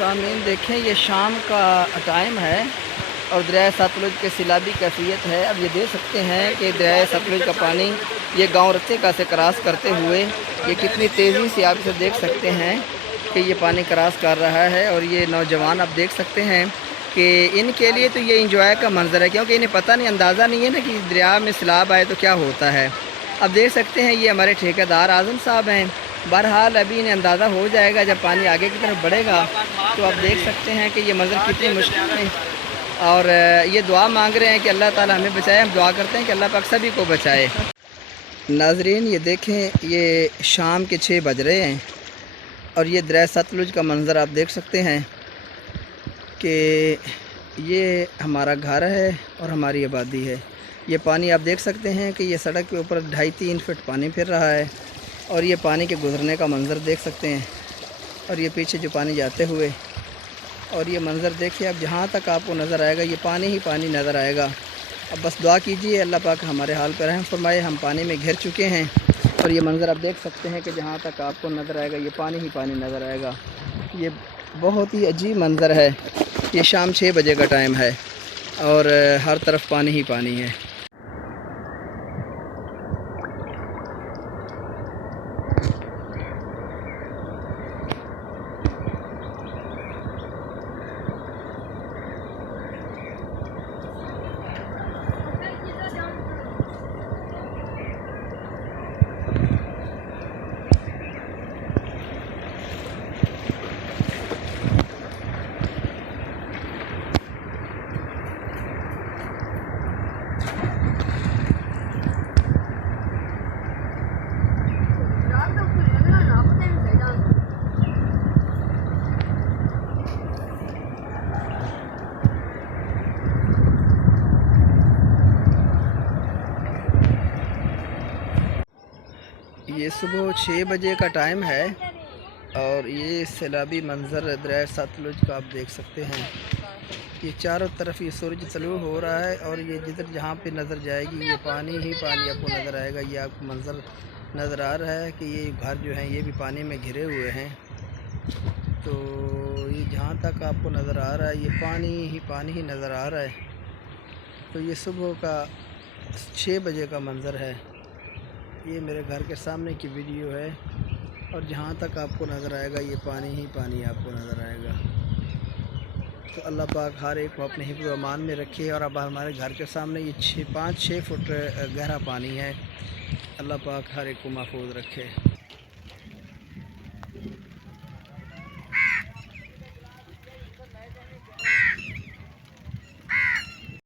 सामीन देखें, ये शाम का टाइम है और दरिया सतलुज के सैलाबी कैफियत है। अब ये देख सकते हैं कि दरिया सतलुज का पानी ये गांव रस्ते से क्रॉस करते हुए ये कितनी तेज़ी से आप इसे देख सकते हैं कि ये पानी क्रॉस कर रहा है। और ये नौजवान आप देख सकते हैं कि इनके लिए तो ये इंजॉय का मंजर है, क्योंकि इन्हें पता नहीं, अंदाज़ा नहीं है ना कि दरिया में सैलाब आए तो क्या होता है। अब देख सकते हैं ये हमारे ठेकेदार आज़म साहब हैं। बहरहाल अभी इन्हें अंदाज़ा हो जाएगा जब पानी आगे की तरफ बढ़ेगा, तो आप देख सकते हैं कि ये मंजर कितनी मुश्किल है। और ये दुआ मांग रहे हैं कि अल्लाह ताला हमें बचाए। हम दुआ करते हैं कि अल्लाह पाक सभी को बचाए। नाजरीन ये देखें, ये शाम के 6 बज रहे हैं और ये दरिया सतलुज का मंजर आप देख सकते हैं कि ये हमारा घर है और हमारी आबादी है। ये पानी आप देख सकते हैं कि ये सड़क के ऊपर 2.5-3 फुट पानी फिर रहा है और ये पानी के गुज़रने का मंज़र देख सकते हैं। और ये पीछे जो पानी जाते हुए, और ये मंज़र देखिए, अब जहाँ तक आपको नज़र आएगा ये पानी ही पानी नज़र आएगा। अब बस दुआ कीजिए अल्लाह पाक हमारे हाल पर रहम फरमाए। हम पानी में घिर चुके हैं और ये मंज़र आप देख सकते हैं कि जहाँ तक आपको नज़र आएगा ये पानी ही पानी नज़र आएगा। ये बहुत ही अजीब मंज़र है। ये शाम 6 बजे का टाइम है और हर तरफ पानी ही पानी है। ये सुबह 6 बजे का टाइम है और ये सैलाबी मंज़र दरिया सतलुज का आप देख सकते हैं। ये चारों तरफ ये सूरज तलू हो रहा है और ये जिधर जहाँ पे नज़र जाएगी ये पानी ही पानी आपको नज़र आएगा। ये आपको मंज़र नज़र आ रहा है कि ये घर जो हैं ये भी पानी में घिरे हुए हैं। तो ये जहाँ तक आपको नज़र आ रहा है ये पानी ही नज़र आ रहा है। तो ये सुबह का 6 बजे का मंज़र है। ये मेरे घर के सामने की वीडियो है और जहाँ तक आपको नज़र आएगा ये पानी ही पानी आपको नज़र आएगा। तो अल्लाह पाक हर एक को अपने हिफ्ज़ व अमान में रखे। और अब हमारे घर के सामने ये 5-6 फुट गहरा पानी है। अल्लाह पाक हर एक को महफूज रखे।